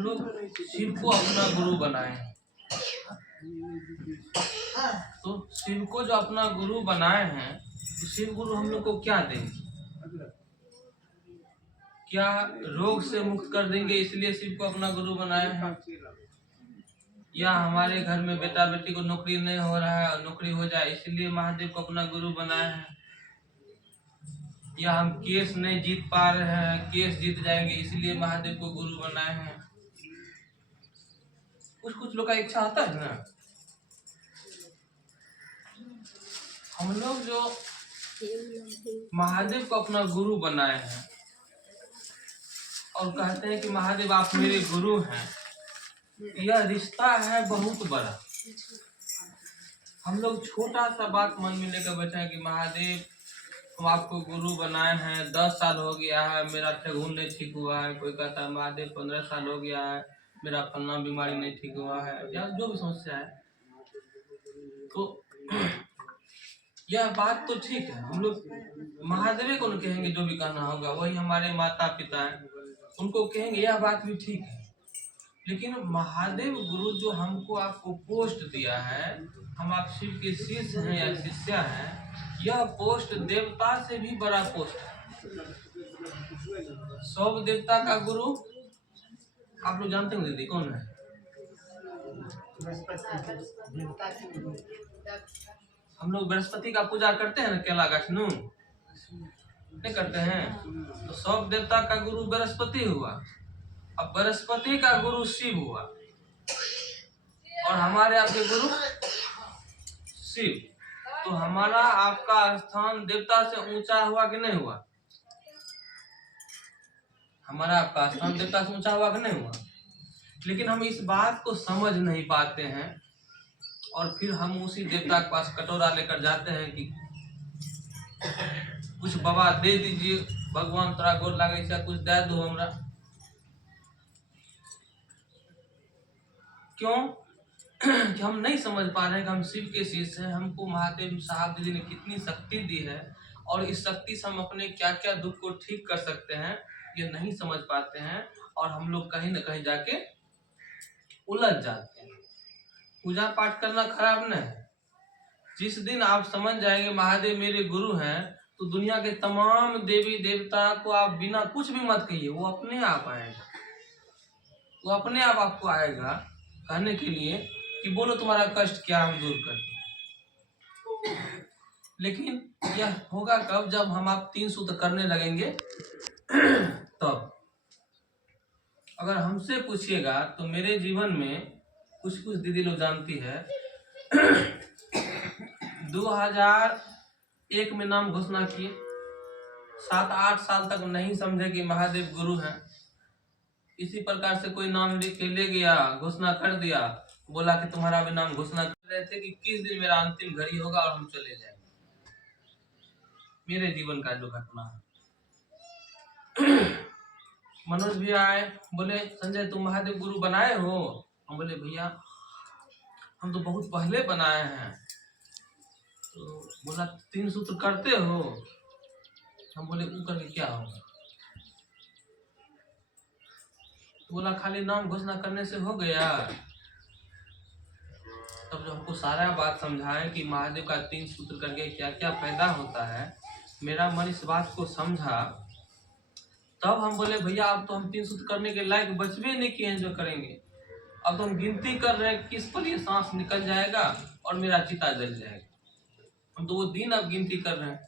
हम लोग शिव को अपना गुरु बनाए हैं। तो शिव को जो अपना गुरु बनाए हैं, तो शिव गुरु हम लोग को क्या देंगे? क्या रोग से मुक्त कर देंगे इसलिए शिव को अपना गुरु बनाए हैं? या हमारे घर में बेटा बेटी को नौकरी नहीं हो रहा है और नौकरी हो जाए इसलिए महादेव को अपना गुरु बनाए हैं? या हम केस नहीं जीत पा रहे हैं, केस जीत जाएंगे इसलिए महादेव को गुरु बनाए हैं? कुछ कुछ लोग का इच्छा होता है ना। हम लोग जो महादेव को अपना गुरु बनाए हैं और कहते हैं कि महादेव आप मेरे गुरु हैं, यह रिश्ता है बहुत बड़ा। हम लोग छोटा सा बात मन में लेकर बैठे हैं कि महादेव हम आपको गुरु बनाए हैं, 10 साल हो गया है मेरा ठेहुन नहीं ठीक हुआ है। कोई कहता है महादेव 15 साल हो गया है मेरा फलना बीमारी नहीं ठीक हुआ है, या जो भी समस्या है। तो यह बात तो ठीक है, हम लोग महादेव को कहेंगे जो भी कहना होगा, वही हमारे माता पिता हैं उनको कहेंगे, यह बात भी ठीक है। लेकिन महादेव गुरु जो हमको आपको पोस्ट दिया है, हम आप शिव के शिष्य हैं या शिष्या हैं, यह पोस्ट देवता से भी बड़ा पोस्ट है। सब देवता का गुरु आप लोग जानते हैं दीदी कौन है? हम लोग बृहस्पति का पूजा करते हैं ना, केला गाछनू नहीं करते हैं? तो सब देवता का गुरु बृहस्पति हुआ, अब बृहस्पति का गुरु शिव हुआ और हमारे आपके गुरु शिव। तो हमारा आपका स्थान देवता से ऊंचा हुआ कि नहीं हुआ? हमारा आपका स्थान देवता से ऊंचा हुआ कि नहीं हुआ? लेकिन हम इस बात को समझ नहीं पाते हैं और फिर हम उसी देवता के पास कटोरा लेकर जाते हैं कि कुछ बाबा दे दीजिए, भगवान तोरा गोर लागे से कुछ दे दो हमरा। क्यों? कि हम नहीं समझ पा रहे हैं कि हम शिव के शिष्य हैं, हमको महादेव साहब जी ने कितनी शक्ति दी है और इस शक्ति से हम अपने क्या क्या दुख को ठीक कर सकते हैं, ये नहीं समझ पाते हैं और हम लोग कहीं न कहीं जाके उलझ जाते हैं। पूजा पाठ करना खराब नहीं है। जिस दिन आप समझ जाएंगे महादेव मेरे गुरु हैं, तो दुनिया के तमाम देवी देवता को आप बिना कुछ भी मत कहिए, वो अपने आप आएगा। वो अपने आप आपको आएगा कहने के लिए कि बोलो तुम्हारा कष्ट क्या हम दूर कर दें। लेकिन यह होगा कब? जब हम आप 3 सूत्र करने लगेंगे तब। अगर हमसे पूछिएगा तो मेरे जीवन में कुछ कुछ दीदी लोग जानती है 2001 में नाम घोषणा किए, 7-8 साल तक नहीं समझे कि महादेव गुरु हैं। इसी प्रकार से कोई नाम लिख के ले गया, घोषणा कर दिया, बोला कि तुम्हारा भी नाम घोषणा कर रहे थे कि किस दिन मेरा अंतिम घड़ी होगा और हम चले जाएंगे। मेरे जीवन का जो घटना है। मनोज भी आए, बोले संजय तुम महादेव गुरु बनाए हो? हम बोले भैया हम तो बहुत पहले बनाए हैं। तो बोला 3 सूत्र करते हो? हम बोले वो करके क्या होगा? तो बोला खाली नाम घोषणा करने से हो गया? तब जब हमको सारा बात समझाए कि महादेव का 3 सूत्र करके क्या क्या फायदा होता है, मेरा मन इस बात को समझा, तब हम बोले भैया अब तो हम 3 सूत्र करने के लायक बचवे नहीं किए हैं जो करेंगे। अब तो हम गिनती कर रहे हैं किस पर ये सांस निकल जाएगा और मेरा चिता जल जाएगा। हम तो वो दिन अब गिनती कर रहे हैं,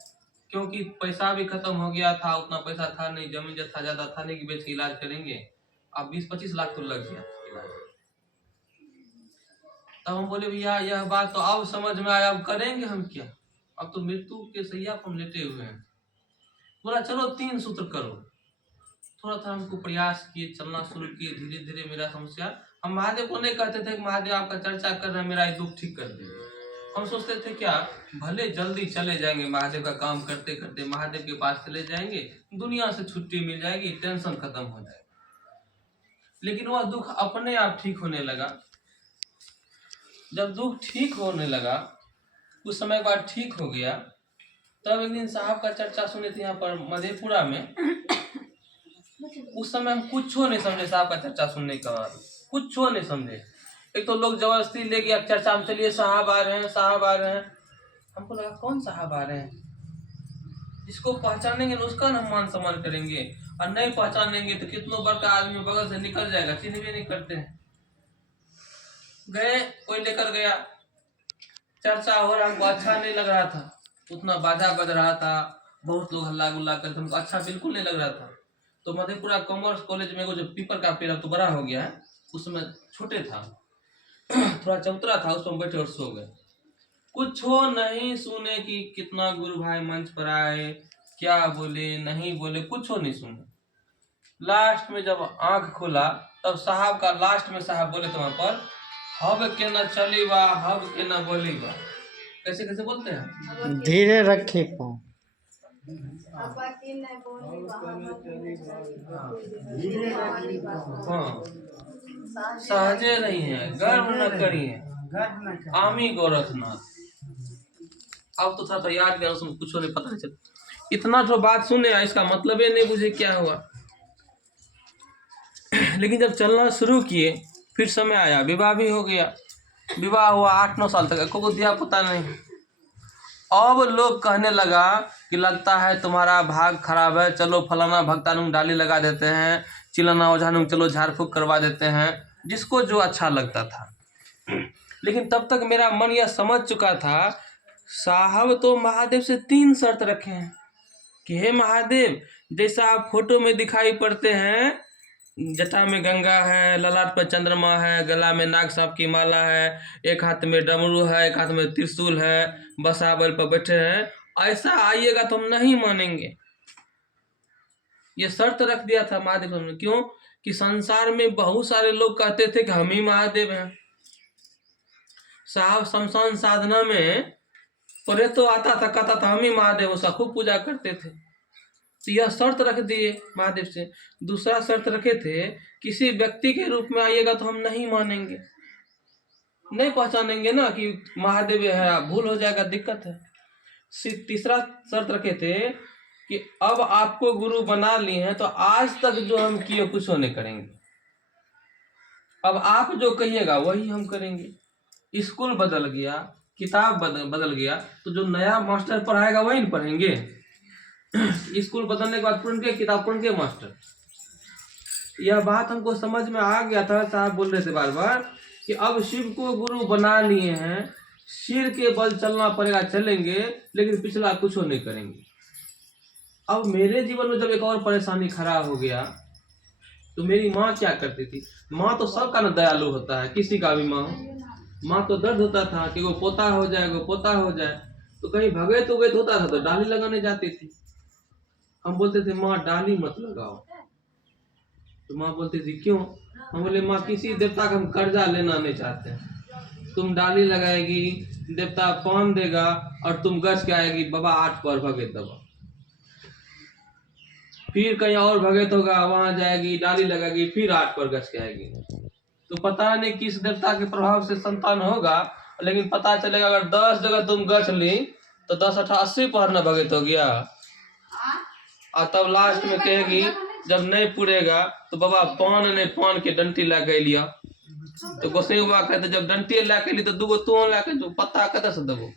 क्योंकि पैसा भी खत्म हो गया था, उतना पैसा था नहीं, जमीन जत्था ज्यादा था नहीं कि बेच के इलाज करेंगे। अब 20-25 लाख तो लग गया इलाज। तब हम बोले भैया यह बात तो अब समझ में आया, अब करेंगे हम क्या? अब तो मृत्यु के सैया पर हम लेटे हुए हैं। बोला चलो 3 सूत्र करो। थोड़ा थोड़ा हमको प्रयास किए, चलना शुरू किए, धीरे धीरे मेरा समस्या। हम महादेव को नहीं कहते थे कि महादेव आपका चर्चा कर रहे हैं मेरा ये दुख ठीक कर दीजिए। हम सोचते थे क्या भले जल्दी चले जाएंगे, महादेव का काम करते करते महादेव के पास चले जाएंगे, दुनिया से छुट्टी मिल जाएगी, टेंशन खत्म हो जाएगा। लेकिन वह दुख अपने आप ठीक होने लगा। जब दुख ठीक होने लगा, कुछ समय बाद ठीक हो गया, तब एक दिन साहब का चर्चा सुने थे यहाँ पर मधेपुरा में। उस समय हम कुछ नहीं समझे साहब का चर्चा सुनने के बाद, कुछ नहीं समझे। एक तो लोग जबरदस्ती ले गया चर्चा में, चलिए साहब आ रहे हैं, साहब आ रहे हैं। हमको लगा कौन साहब आ रहे हैं, जिसको पहचानेंगे उसका ना मान सम्मान करेंगे, और नहीं पहचानेंगे तो कितनों बड़का आदमी बगल से निकल जाएगा, चिन्ह भी नहीं करते हैं। गए, कोई लेकर गया, चर्चा हो रहा, हमको अच्छा नहीं लग रहा था, उतना बाजा बज रहा था, बहुत लोग हल्ला गुल्ला करते, हमको अच्छा बिल्कुल नहीं लग रहा था। तो मधेपुरा कॉमर्स कॉलेज में वो जो पीपल का पेड़ तो बड़ा हो गया है, उसमें छोटे था, थोड़ा चौतरा था, उसमें बैठे और सो गए। कुछ हो नहीं सुने कि कितना गुरु भाई मंच पर आए, क्या बोले नहीं बोले, कुछ हो नहीं सुने। लास्ट में जब आंख खुला तब साहब का लास्ट में साहब बोले तो वहां पर, हब के न चली बा, हब के न बोली बा। कैसे कैसे बोलते हैं, धीरे रखे पाँव। हाँ, सहजे नहीं है, गर्व न करिए, आमी गोरखनाथ। अब तो था याद गया, उसमें कुछ नहीं पता नहीं चला, इतना तो बात सुने, इसका मतलब ही नहीं बुझे क्या हुआ। लेकिन जब चलना शुरू किए, फिर समय आया, विवाह भी हो गया। विवाह हुआ 8-9 साल तक, को दिया पता नहीं। अब लोग कहने लगा कि लगता है तुम्हारा भाग खराब है, चलो फलाना भक्तानुंग डाली लगा देते हैं, चिलाना ओझानुंग चलो झाड़ फूक करवा देते हैं, जिसको जो अच्छा लगता था। लेकिन तब तक मेरा मन यह समझ चुका था, साहब तो महादेव से 3 शर्त रखे हैं कि हे महादेव, जैसा आप फोटो में दिखाई पड़ते हैं, जटा में गंगा है, ललाट पर चंद्रमा है, गला में नाग सांप की माला है, एक हाथ में डमरू है, एक हाथ में त्रिशूल है, बसावल पर बैठे हैं, ऐसा आइएगा तो हम नहीं मानेंगे। ये शर्त रख दिया था महादेव ने। क्यों? कि संसार में बहुत सारे लोग कहते थे कि हम ही महादेव हैं। साहब शमशान साधना में परे तो आता था, कहता था हम ही महादेव, उसका खूब पूजा करते थे। तो यह शर्त रख दिए महादेव से। दूसरा शर्त रखे थे, किसी व्यक्ति के रूप में आइएगा तो हम नहीं मानेंगे, नहीं पहचानेंगे ना कि महादेव है, भूल हो जाएगा, दिक्कत है। तीसरा शर्त रखे थे कि अब आपको गुरु बना लिए हैं तो आज तक जो हम किए कुछ नहीं करेंगे, अब आप जो कहिएगा वही हम करेंगे। स्कूल बदल गया, किताब बदल गया, तो जो नया मास्टर पढ़ाएगा वही नहीं पढ़ेंगे। स्कूल बदलने के बाद पुरनके किताब, पुरनके मास्टर। यह बात हमको समझ में आ गया था। साहब बोल रहे थे बार बार कि अब शिव को गुरु बना लिए हैं, सिर के बल चलना पड़ेगा, चलेंगे, लेकिन पिछला कुछ नहीं करेंगे। अब मेरे जीवन में जब एक और परेशानी खड़ा हो गया, तो मेरी माँ क्या करती थी, माँ तो सबका न दयालु होता है, किसी का भी माँ हो, माँ को दर्द होता था कि वो पोता हो जाए, वो पोता हो जाए, तो कहीं भगत उगत होता था तो डाली लगाने जाती थी। हम बोलते थे माँ डाली मत लगाओ, तो माँ बोलती थी क्यों? हम बोले माँ किसी देवता का हम कर्जा लेना नहीं चाहते, तुम डाली लगाएगी, देवता पान देगा, और तुम गछ के आएगी बाबा 8 पर भगत दबा, फिर कहीं और भगत होगा, वहां जाएगी, डाली लगाएगी, फिर 8 पर गछ के आएगी। तो पता नहीं किस देवता के प्रभाव से संतान होगा, लेकिन पता चलेगा अगर 10 जगह तुम गछ ली तो 10 8 80 पर न भगत हो गया। और तब लास्ट में कहेगी जब नहीं पुरेगा तो बाबा पान नहीं, पान के डंटी ला के लिया। तो गोसाई बाबा कहते जब डंटी ला के ली तो दूगो तू ला के, जो पत्ता कत से देबो,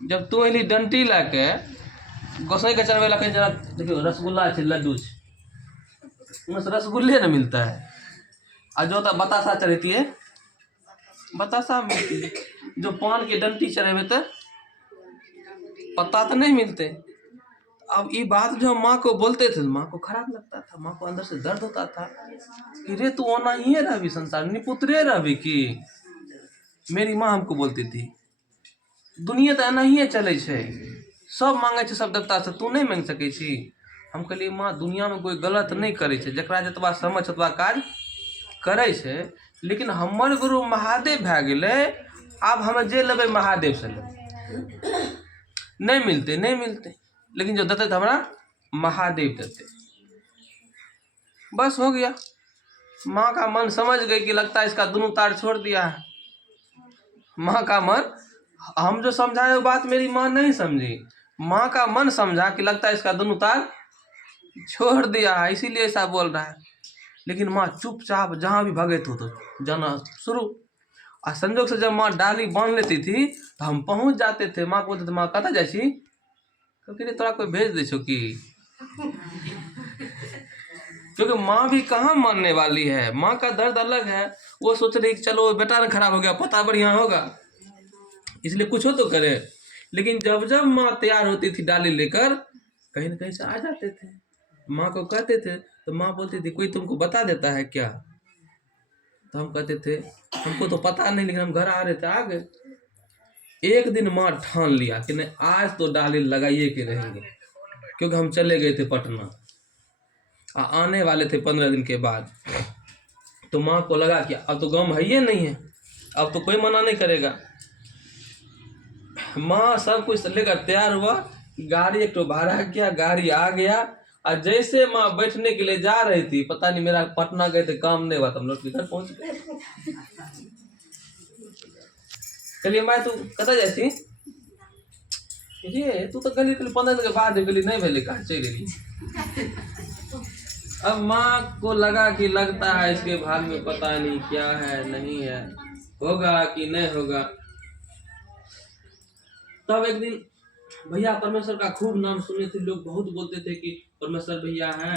जब तू अली डंटी ला के गोसाई के चढ़वे ला कहीं, जरा देखियो रसगुल्ला है, लड्डू है, रसगुल्ले न मिलता है, और जो तो बतासा चढ़ती है, बतासा मिलती है, जो पान के डंटी चढ़ेबे तो पत्ता तो नहीं मिलते। अब ये बात जो माँ को बोलते थे, माँ को खराब लगता था, माँ को अंदर से दर्द होता था कि रे तू ओना ही रही संसार निपुत्रे रही की। मेरी माँ हमको बोलती थी दुनिया तो एना ही चले छे, सब मांगे छे सब देवता से, तू नहीं मांग सके छी। हम कहलिए माँ दुनिया में कोई गलत नहीं करे छे, जकरा जतबा समझ ओतबा काज करे छे, लेकिन हमर गुरु महादेव भए गेले, आब हम जे लेबै महादेव से लेबै, नहीं मिलते नहीं मिलते, लेकिन जो देते थे हमारा महादेव देते। बस हो गया। माँ का मन समझ गई कि लगता है इसका दोनों तार छोड़ दिया है। माँ का मन, हम जो समझाए वो बात मेरी माँ नहीं समझी, माँ का मन समझा कि लगता है इसका दोनों तार छोड़ दिया इसीलिए ऐसा बोल रहा है। लेकिन माँ चुपचाप जहाँ भी भगे तो जाना शुरू। और संजोग से जब माँ डाली बांध लेती थी तो हम पहुंच जाते थे। माँ बोलते थे माँ कता जासी, क्योंकि तोरा कोई भेज दे छो कि, क्योंकि माँ भी कहाँ मानने वाली है। माँ का दर्द अलग है। वो सोच रही कि चलो बेटा ना खराब हो गया, पता बढ़िया होगा, इसलिए कुछ हो तो करे। लेकिन जब जब माँ तैयार होती थी डाली लेकर, कहीं ना कहीं से आ जाते थे। माँ को कहते थे तो माँ बोलती थी कोई तुमको बता देता है क्या। तो हम कहते थे हमको तो पता नहीं, लेकिन हम घर आ रहे थे, आ गए। एक दिन माँ ठान लिया कि नहीं आज तो डाली लगाइए के रहेंगे, क्योंकि हम चले गए थे पटना, आने वाले थे 15 दिन के बाद। तो माँ को लगा कि अब तो गम है ही नहीं है, अब तो कोई मना नहीं करेगा। माँ सब कुछ लेकर तैयार हुआ, गाड़ी एक तो भाड़ा किया, गाड़ी आ गया। और जैसे माँ बैठने के लिए जा रही थी, पता नहीं मेरा पटना गए थे काम नहीं हुआ, तो हम लोग इधर पहुंच गए। चलिए माँ तू कता जैसी ये तू तो गली 15 दिन के बाद गली नहीं भेले कहा चल गई। अब माँ को लगा कि लगता है इसके भाग में पता नहीं क्या है, नहीं है, होगा कि नहीं होगा। तब एक दिन भैया परमेश्वर का खूब नाम सुने थे लोग, बहुत बोलते थे कि परमेश्वर भैया हैं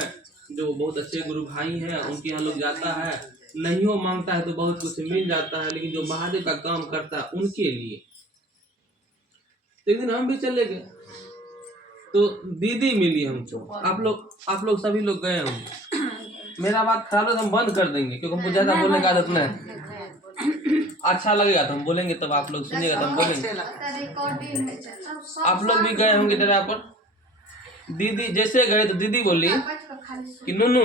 जो बहुत अच्छे गुरु भाई हैं, उनके यहाँ लोग जाता है, नहीं हो मांगता है तो बहुत कुछ मिल जाता है, लेकिन जो महादेव का काम करता है उनके लिए। एक दिन हम भी चले गए तो दीदी मिली हमको। आप लोग सभी लोग गए हम। मेरा बात खराब है तो हम बंद कर देंगे, क्योंकि हमको ज्यादा बोलने का आदत नहीं। अच्छा लगेगा तो हम बोलेंगे, तब आप लोग सुनिएगा तो हम बोलेंगे। आप लोग भी गए होंगे डेरा पर। दीदी जैसे गए तो दीदी बोली कि नुनू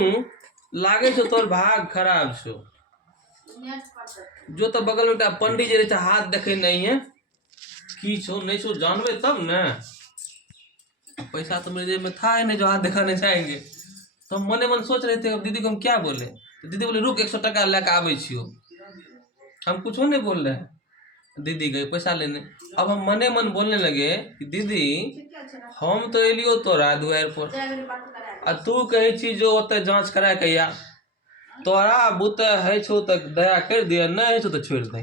लागे छो तोर भाग खराब छो, जो तो बगल में पंडित जी रहे हाथ देखे नहीं है, की छो नहीं छो जानवे तब न। पैसा तो मेरे जेब में था ही नहीं जो हाथ दिखाने जाएंगे। तो हम मने मन सोच रहे थे अब दीदी को हम क्या बोले। तो दीदी बोले रुक 100 टका लेके आवे छियो। हम कुछ नहीं बोल रहे हैं, दीदी गए पैसा लेने। अब हम मने मन बोलने लगे कि दीदी हम तो एलियो तोरा दुआर पर, आ तू कहे छी जो ओते जांच करा के या तोरा बुते है छो तो दया कर दिया, नहीं है छो तो छोड़ दे।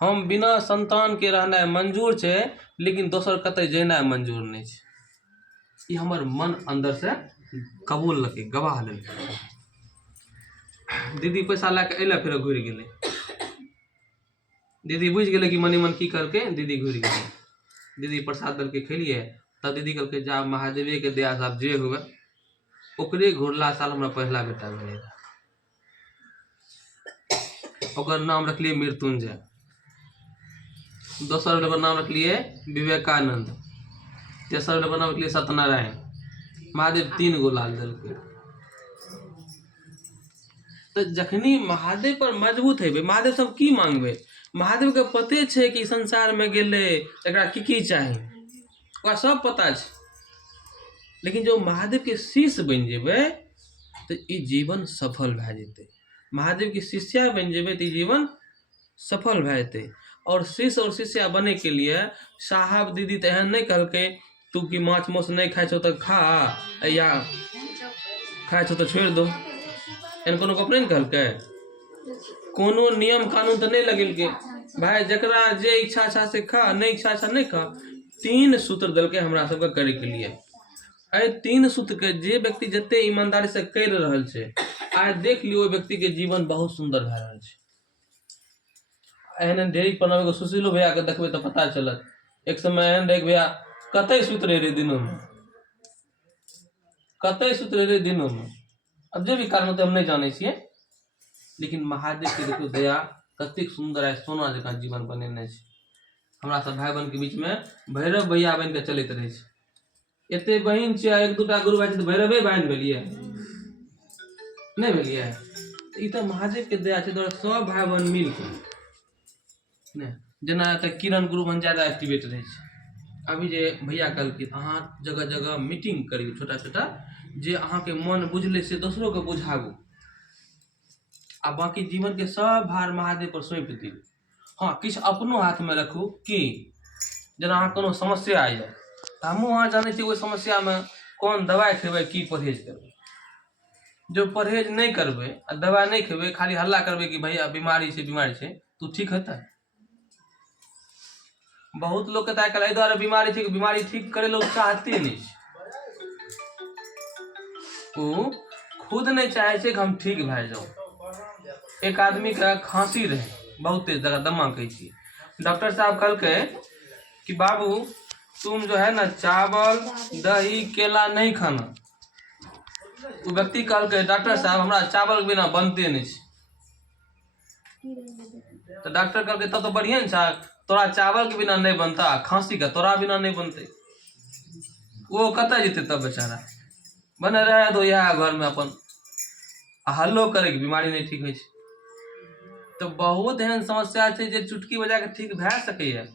हम बिना संतान के रहना मंजूर छे, लेकिन दोसर कतई जेना मंजूर नहीं छे। ये हमार मन अंदर से कबूल लगे, गवाह ले। दीदी पैसा लाके अइले, फिर घुर गेले। दीदी बुझ गेले कि मनी मन की करके दीदी घुर गेले। दीदी प्रसाद दल के खेलिए, तब दीदी कहलके जा महादेवे के दया साहब जे हुए ओकरे घुरला साल हमरा पहला बेटा भेले। ओकर नाम रखलिए मृत्युंजय। दोसर का नाम रखलिए विवेकानंद। तेसर का नाम रखलिए सत्यनारायण। महादेव 3 गो लाल दल के। तो जखनी महादेव पर मजबूत है, महादेव सब की मांगबे। महादेव के पते छे कि संसार में गेले एकरा की चाही, ओकरा सब पता छे। लेकिन जो महादेव के शिष्य बन जेबे तो ये जीवन सफल भए जेते। महादेव के शिष्या बन जेबे तो जीवन सफल भए जेते। और शिष्य और शिष्या बने के लिए साहब दीदी तो एहन नहीं कहलके तू की माछ मौस नहीं खाए छो तो खा, या खाए छो तो छोड़ दो, एहन कोनो गप नहीं कहलके। कोनो नियम कानून तो नहीं लगेलके भाई, जकरा जे इच्छा से खा, नहीं इच्छा नहीं खा। 3 सूत्र दल के हमरा सबके करे के लिए। आई 3 सूत्र के जे व्यक्ति जते ईमानदारी से कर रहल छे, आज देख लियो व्यक्ति के जीवन बहुत सुंदर भए रहल छे। एहन ढेरी पनावे को सुशीलो भैया के देखबे तो पता चलत। एक समय एहन रहे भैया कतई सूत्र रे दिनों में, कतई सूत्र रे दिनों में। अब जे भी कारण होते हम नहीं जाने छिए, लेकिन महादेव के देखो दया कतेक सुंदर है, सोना जका जीवन बनेने छे। हमरा सब भाई बहन के बीच में भैरव भैया बन के चलते रहे छे। एते बहिन छे, 1-2टा गुरु भाई छे तो भैरवे बहन भेलिए नहीं भेलिए। ई तो महादेव के दया छे, सब भाई बहन मिल के ने जना त किरण गुरु मन ज्यादा एक्टिवेट रहे छे। अभी जे भैया कल के अहाँ जगह जगह मीटिंग करियो छोटा छोटा, जे अहाँ के मन बुझले से दोसरों के बुझाबू, आ बाकी जीवन के सब भार महादेव पर सौंप दियौ। हाँ किछ अपनो हाथ में रखू कि जना अहाँ कोनो समस्या आ जाए, हमहूँ अहाँ जाने छी ओहि समस्या में कौन दवाई खेबै की परहेज करबै। जो परहेज नहीं करबै आ दवाई नहीं खेबै, खाली हल्ला करबै कि भैया बीमारी छै तो ठीक हेतै। बहुत लोग के आइ काल्हि एहि दुआरे बीमारी ठीक करे लोग चाहते नहीं छै। ओ खुद नहीं चाहे छै कि हम ठीक भए जाऊं। एक आदमी का खांसी रहे, बहुत तेज जगह दमा कहै छी। डॉक्टर साहब कहलकै कि बाबू तुम जो है ना चावल दही केला नहीं खाना। वो व्यक्ति कहलकै डॉक्टर साहब हमरा चावल के बिना बनते नहीं छै। तो डॉक्टर कहलकै तब तो बढ़िया न छा, तोरा चावल के बिना नहीं बनता, खांसी का तोरा बिना नहीं बनते। वो कतऽ जेते तब बेचारा, बने रहे दो यहाँ घर में अपन हल्लो करे कि बीमारी नहीं ठीक होइ छै। तो बहुत एहन समस्या छै जे चुटकी बजा के ठीक भए सकैए,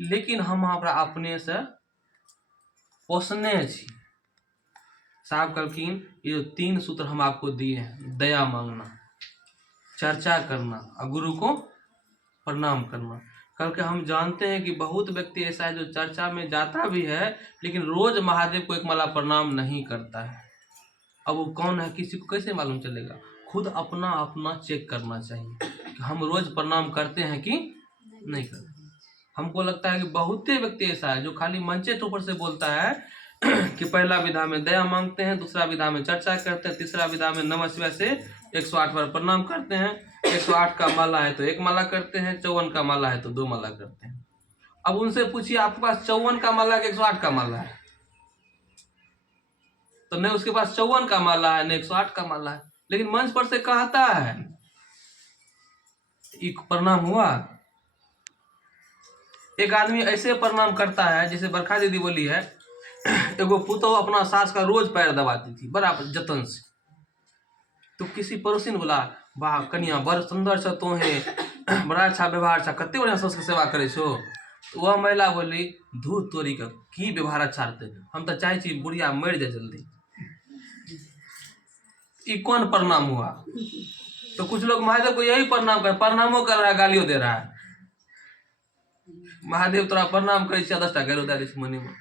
लेकिन हम ओकरा अपने से पोसने छी। साहब कहलखिन ये जो 3 सूत्र हम आपको दिए हैं, दया मांगना, चर्चा करना और गुरु को प्रणाम करना। कल के हम जानते हैं कि बहुत व्यक्ति ऐसा है जो चर्चा में जाता भी है लेकिन रोज महादेव को एक माला प्रणाम नहीं करता है। अब वो कौन है किसी को कैसे मालूम चलेगा। खुद अपना अपना चेक करना चाहिए कि हम रोज प्रणाम करते हैं कि नहीं करते। हमको लगता है कि बहुत व्यक्ति ऐसा है जो खाली मंचे के ऊपर से बोलता है कि पहला विधा में दया मांगते हैं, दूसरा विधा में चर्चा करते हैं, तीसरा विधा में नमः शिवाय से 108 बार प्रणाम करते हैं, 108 का माला है तो 1 माला करते हैं, 54 का माला है तो 2 माला करते हैं। अब उनसे पूछिए आपके पास 54 का माला है कि 108 का माला है, तो नहीं उसके पास 54 का माला है, नहीं 108 का माला है, लेकिन मंच पर से कहता है। एक प्रणाम हुआ। एक आदमी ऐसे प्रणाम करता है जैसे बरखा दीदी बोली है, एगो पुतौ अपना सास का रोज पैर दबाती थी बड़ा जतन से। तो किसी पड़ोसी ने बोला वाह कनिया बड़ सुंदर छ तोहे, बड़ा अच्छा व्यवहार छ, कते बढ़िया सास के सेवा करे छो। तो वह महिला बोली धू तोरी का की व्यवहार अच्छा रहते, हम तो चाहे छी बुढ़िया मर जाए जल्दी। ये कौन प्रणाम हुआ। तो कुछ लोग महादेव को यही प्रणाम कर, प्रणामों कर रहा है, गालियों दे रहा है। महादेव तोरा प्रणाम करे 10टा गालियों दे रही मनी में,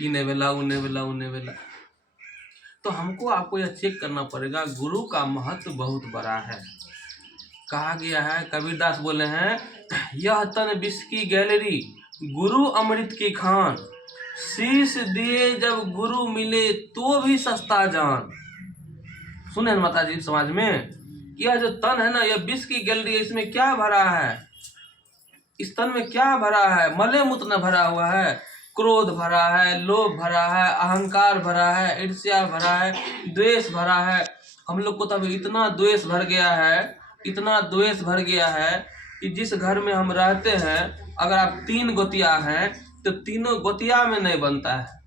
ई नहीं वेला उ नहीं वेला उ नहीं वेला। तो हमको आपको यह चेक करना पड़ेगा, गुरु का महत्व बहुत बड़ा है। कहा गया है, कबीरदास बोले हैं यह तन विष की गैलरी गुरु अमृत की खान, शीश दिए जब गुरु मिले तो भी सस्ता जान। सुने माता जी समाज में, यह जो तन है ना यह विष की गैलरी है, इसमें क्या भरा है, इस तन में क्या भरा है, मले मूत्र न भरा हुआ है, क्रोध भरा है, लोभ भरा है, अहंकार भरा है, ईर्ष्या भरा है, द्वेष भरा है। हम लोग को तब इतना द्वेष भर गया है, इतना द्वेष भर गया है कि जिस घर में हम रहते हैं अगर आप 3 गोतिया हैं तो तीनों गोतिया में नहीं बनता है।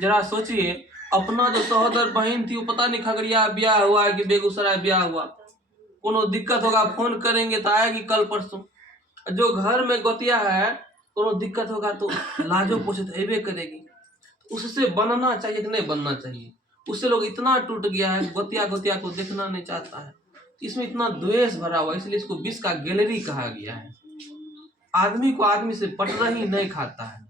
जरा सोचिए, अपना जो सहोदर बहन थी वो पता नहीं खगड़िया ब्याह हुआ है कि बेगूसराय ब्याह हुआ, कोनो दिक्कत होगा फोन करेंगे तो आएगी कल परसों। जो घर में गोतिया है कोनो दिक्कत होगा तो लाजो पोछे तो अबे करेगी। उससे बनना चाहिए कि नहीं बनना चाहिए। उससे लोग इतना टूट गया है, गोतिया गोतिया को देखना नहीं चाहता है, इसमें इतना द्वेष भरा हुआ, इसलिए इसको विष का गैलरी कहा गया है। आदमी को आदमी से पटना ही नहीं खाता है।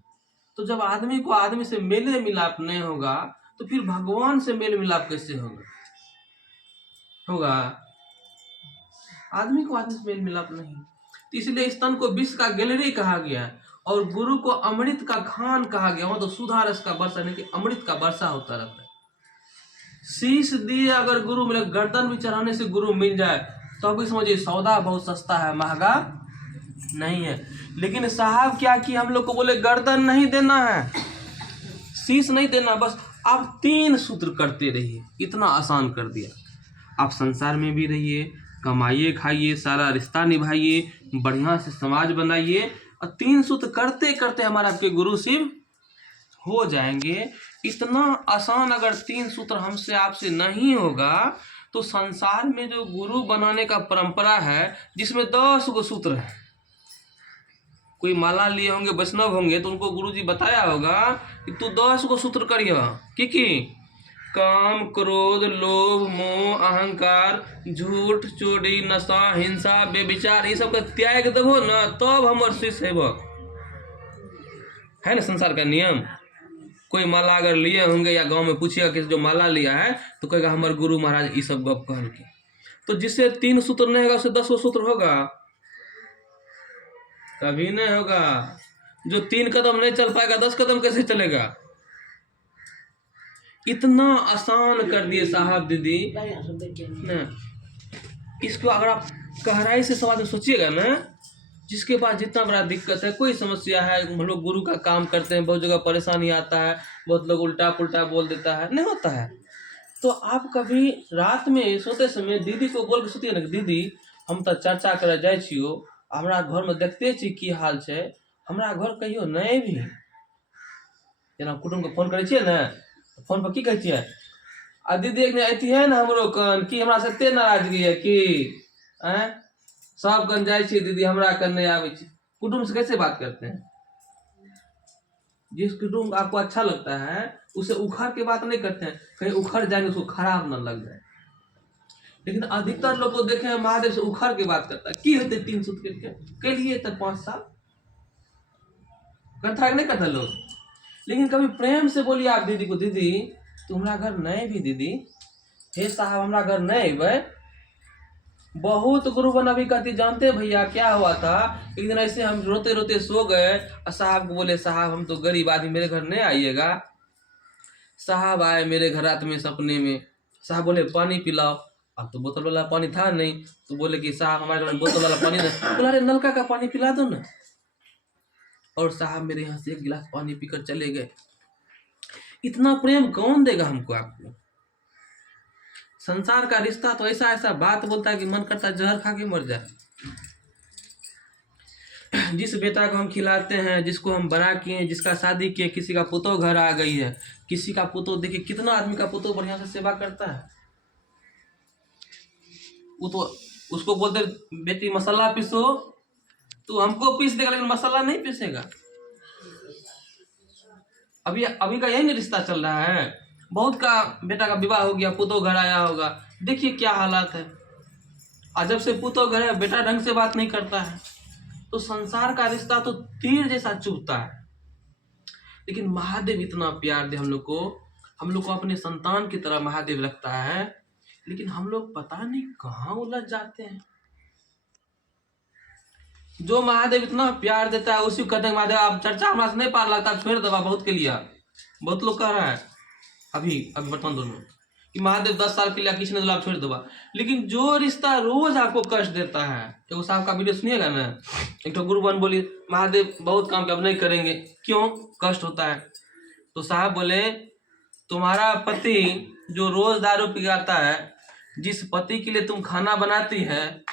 तो जब आदमी को आदमी से मेल मिलाप नहीं होगा तो फिर भगवान से मेल मिलाप कैसे होगा। आदमी को आदमी से मेल मिलाप नहीं, तो इसलिए इस तन को विष का गैलरी कहा गया है। और गुरु को अमृत का खान कहा गया, तो सुधा रस का वर्षा नहीं कि अमृत का वर्षा होता रहता है। शीश दिए अगर गुरु मिले, गर्दन भी चढ़ाने से गुरु मिल जाए तो भी समझिए सौदा बहुत सस्ता है, महंगा नहीं है। लेकिन साहब क्या कि हम लोग को बोले गर्दन नहीं देना है, शीश नहीं देना, बस आप 3 सूत्र करते रहिए, इतना आसान कर दिया। आप संसार में भी रहिए, कमाइए खाइए, सारा रिश्ता निभाइए, बढ़िया से समाज बनाइए, और 3 सूत्र करते करते हमारे आपके गुरु शिव हो जाएंगे। इतना आसान अगर 3 सूत्र हमसे आपसे नहीं होगा तो संसार में जो गुरु बनाने का परंपरा है जिसमें 10 गो सूत्र है, कोई माला लिए होंगे वैष्णव होंगे तो उनको गुरुजी बताया होगा कि तू 10 गो सूत्र करिए कि काम क्रोध लोभ मोह अहंकार झूठ चोरी नशा हिंसा बेविचार ये सब का त्याग देबो ना तब हमर शिष्य हेब, है ना संसार का नियम। कोई माला अगर लिए होंगे या गांव में पूछिएगा किसी जो माला लिया है तो कहेगा हमारे गुरु महाराज ये सब गप कहल के। तो जिससे 3 सूत्र नहीं होगा उससे 10 सूत्र होगा? कभी नहीं होगा। जो 3 कदम नहीं चल पाएगा 10 कदम कैसे चलेगा? इतना आसान कर दिए साहब दीदी ना। इसको अगर आप गहराई से सवाल सोचिएगा ना, जिसके पास जितना बड़ा दिक्कत है, कोई समस्या है, हम लोग गुरु का काम करते हैं, बहुत जगह परेशानी आता है, बहुत लोग उल्टा पुल्टा बोल देता है, नहीं होता है। तो आप कभी रात में सोते समय दीदी को बोल के सोतिए ना, दीदी हम तो चर्चा करे जाए छियो, हमारा घर में देखते छी की हाल है, हमारा घर कहियो नहीं भी जना कुटुम्ब को फोन करे छिए ना, फोन पर की कहै छिए आ दीदी एक अथी है ना हमरो कन कि हमरा से एते नाराजगी है कि सब कन जाए छी दीदी हमरा कन नहीं आवे छी। कुटुम्ब से कैसे बात करते हैं? जिस कुटुम्ब आपको अच्छा लगता है उसे उखाड़ के बात नहीं करते हैं, कहीं उखड़ जाएंगे उसको खराब न लग जाए। लेकिन अधिकतर लोग को देखे महादेव से उखड़ के बात करता है। की होते 3 सूत्र के लिए तब 5 साल करता है नहीं करता लोग। लेकिन कभी प्रेम से बोलिए आप दीदी को, दीदी तुम्हारा घर नहीं भी दीदी, हे साहब हमारा घर नहीं भाई। बहुत गुरु बन अभी कहती जानते भैया क्या हुआ था, एक दिन ऐसे हम रोते रोते सो गए और साहब को बोले साहब हम तो गरीब आदमी मेरे घर नहीं आइएगा। साहब आए मेरे घर रात में सपने में, साहब बोले पानी पिलाओ। अब तो बोतल वाला पानी था नहीं, तो बोले कि साहब हमारे घर में बोतल वाला पानी नहीं, बोला अरे नलका का पानी पिला दो ना। और साहब मेरे यहाँ से 1 गिलास पानी पीकर चले गए। इतना प्रेम कौन देगा हमको आपको? संसार का रिश्ता तो ऐसा ऐसा बात बोलता है कि मन करता है जहर खा के मर जाए। जिस बेटा को हम खिलाते हैं, जिसको हम बड़ा किए, जिसका शादी किए, किसी का पुतोह घर आ गई है, किसी का पुतोह देखिए कितना आदमी का पुतोह बढ़िया से सेवा करता है। वो तो उसको बोलते बेटी मसाला पीसो, तो हमको पीस देगा लेकिन मसाला नहीं पीसेगा। अभी का यही रिश्ता चल रहा है। बहुत का बेटा का विवाह हो गया, पुतोह घर आया होगा, देखिए क्या हालात है। और जब से पुतोह घर है बेटा ढंग से बात नहीं करता है, तो संसार का रिश्ता तो तीर जैसा चुभता है। लेकिन महादेव इतना प्यार दे हम लोग को अपने संतान की तरह महादेव रखता है। लेकिन हम लोग पता नहीं कहाँ उलझ जाते हैं। जो महादेव इतना प्यार देता है उसी को कहते हैं महादेव आप चर्चा हमारा से नहीं पार लगता, छोड़ दबा बहुत के लिया। बहुत लोग कह रहा है अभी वर्तमान दौर में कि महादेव 10 साल के लिए किसी ने छोड़ दबा। लेकिन जो रिश्ता रोज आपको कष्ट देता है, एगो साहब का वीडियो सुनिएगा ना, एक तो गुरु बन बोली महादेव बहुत काम अब नहीं करेंगे, क्यों कष्ट होता है? तो साहब बोले तुम्हारा पति जो रोज दारू पिलाता है, जिस पति के लिए तुम खाना बनाती है,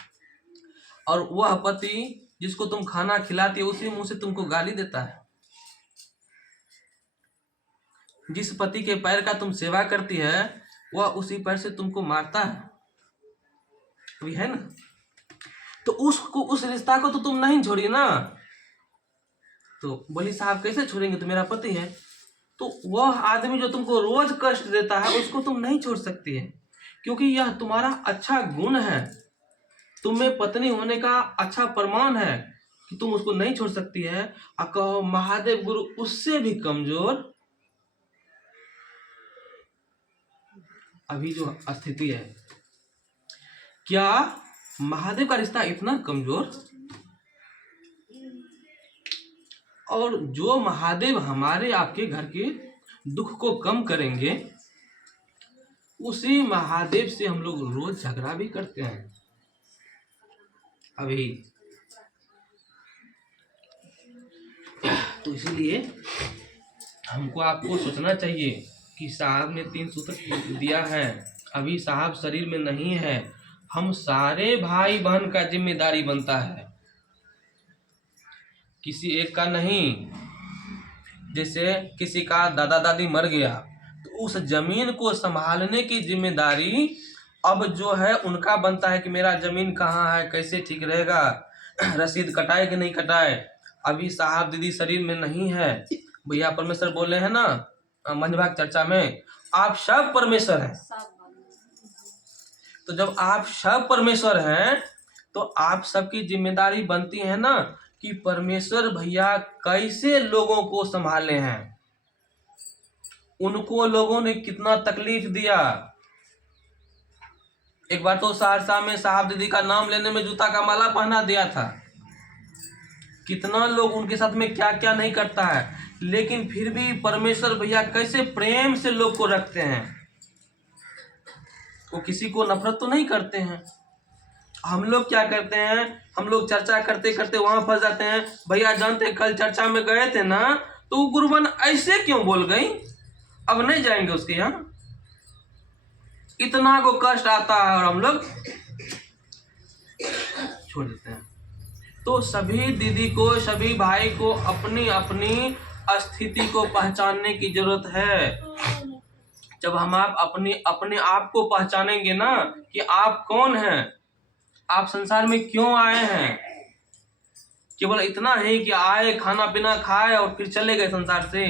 और वह पति जिसको तुम खाना खिलाती है उसी मुंह से तुमको गाली देता है। जिस पति के पैर का तुम सेवा करती है वह उसी पैर से तुमको मारता है, अभी है ना। तो उस रिश्ता को तो तुम नहीं छोड़ी ना। तो बोली साहब कैसे छोड़ेंगे, तो मेरा पति है। तो वह आदमी जो तुमको रोज कष्ट देता है उसको तुम नहीं छोड़ सकती है, क्योंकि यह तुम्हारा अच्छा गुण है, तुम्हें पत्नी होने का अच्छा प्रमाण है कि तुम उसको नहीं छोड़ सकती है। और कहो महादेव गुरु उससे भी कमजोर अभी जो स्थिति है, क्या महादेव का रिश्ता इतना कमजोर? और जो महादेव हमारे आपके घर के दुख को कम करेंगे, उसी महादेव से हम लोग रोज झगड़ा भी करते हैं। अभी तो इसलिए हमको आपको सोचना चाहिए कि साहब ने 3 सूत्र दिया है, अभी साहब शरीर में नहीं है, हम सारे भाई बहन का जिम्मेदारी बनता है, किसी एक का नहीं। जैसे किसी का दादा दादी मर गया तो उस जमीन को संभालने की जिम्मेदारी अब जो है उनका बनता है कि मेरा जमीन कहाँ है, कैसे ठीक रहेगा, रसीद कटाए कि नहीं कटाए। अभी साहब दीदी शरीर में नहीं है, भैया परमेश्वर बोले हैं ना मंझभाग चर्चा में, आप सब परमेश्वर हैं। तो जब आप सब परमेश्वर हैं तो आप सबकी जिम्मेदारी बनती है ना कि परमेश्वर भैया कैसे लोगों को संभाले हैं। उनको लोगों ने कितना तकलीफ दिया। एक बार तो सहरसा में साहब दीदी का नाम लेने में जूता का माला पहना दिया था। कितना लोग उनके साथ में क्या क्या नहीं करता है, लेकिन फिर भी परमेश्वर भैया कैसे प्रेम से लोग को रखते हैं। वो किसी को नफरत तो नहीं करते हैं। हम लोग क्या करते हैं, हम लोग चर्चा करते करते वहां फंस जाते हैं। भैया जानते कल चर्चा में गए थे ना, तो गुरुबन ऐसे क्यों बोल गई, अब नहीं जाएंगे उसके यहाँ। इतना को कष्ट आता है और हम लोग छोड़ देते हैं। तो सभी दीदी को, सभी भाई को अपनी अपनी स्थिति को पहचानने की जरूरत है। जब हम आप अपने आप को पहचानेंगे ना कि आप कौन हैं, आप संसार में क्यों आए हैं। केवल इतना है कि आए, खाना पीना खाए और फिर चले गए संसार से,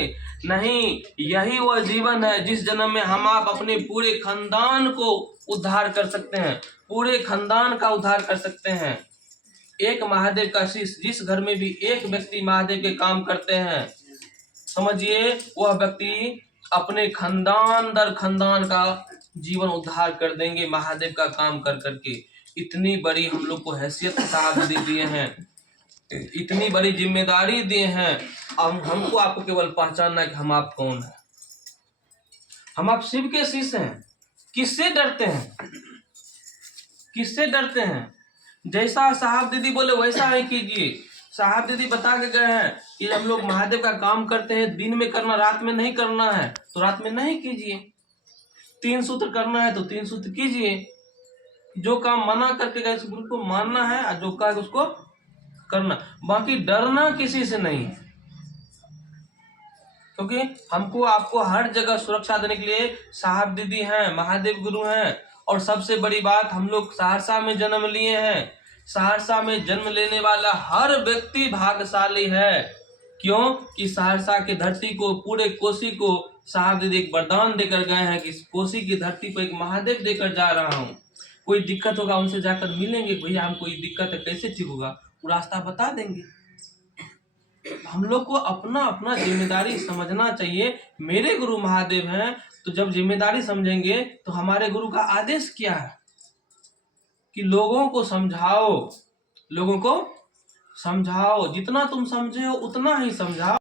नहीं। यही वह जीवन है जिस जन्म में हम आप अपने पूरे खानदान को उद्धार कर सकते हैं, पूरे खानदान का उद्धार कर सकते हैं। एक महादेव का शिष्य, जिस घर में भी एक व्यक्ति महादेव के काम करते हैं, समझिए वह व्यक्ति अपने खानदान दर खानदान का जीवन उद्धार कर देंगे महादेव का काम कर करके। इतनी बड़ी हम लोग को हैसियत साहब दे दिए हैं, इतनी बड़ी जिम्मेदारी दिए हैं। अब हमको आपको केवल पहचानना है कि हम आप कौन है। हम आप शिव के शिष्य हैं। किससे डरते हैं, किससे डरते हैं। जैसा साहब दीदी बोले वैसा ही कीजिए। साहब दीदी बता के गए हैं कि हम लोग महादेव का काम करते हैं, दिन में करना, रात में नहीं करना है तो रात में नहीं कीजिए। 3 सूत्र करना है तो 3 सूत्र कीजिए। जो काम मना करके गए उसको मानना है और जो कहा उसको करना। बाकी डरना किसी से नहीं, क्योंकि हमको आपको हर जगह सुरक्षा देने के लिए साहब दीदी हैं, महादेव गुरु हैं। और सबसे बड़ी बात, हम लोग सहरसा में जन्म लिए हैं। सहरसा में जन्म लेने वाला हर व्यक्ति भाग्यशाली है। क्यों कि सहरसा की धरती को, पूरे कोसी को साहब दीदी एक वरदान देकर गए हैं कि कोसी की धरती को एक महादेव देकर जा रहा हूँ। कोई दिक्कत होगा उनसे जाकर मिलेंगे, भैया हमको कोई दिक्कत है, कैसे ठीक होगा, वो रास्ता बता देंगे। हम लोग को अपना अपना जिम्मेदारी समझना चाहिए। मेरे गुरु महादेव हैं, तो जब जिम्मेदारी समझेंगे तो हमारे गुरु का आदेश क्या है कि लोगों को समझाओ, लोगों को समझाओ। जितना तुम समझे हो उतना ही समझाओ।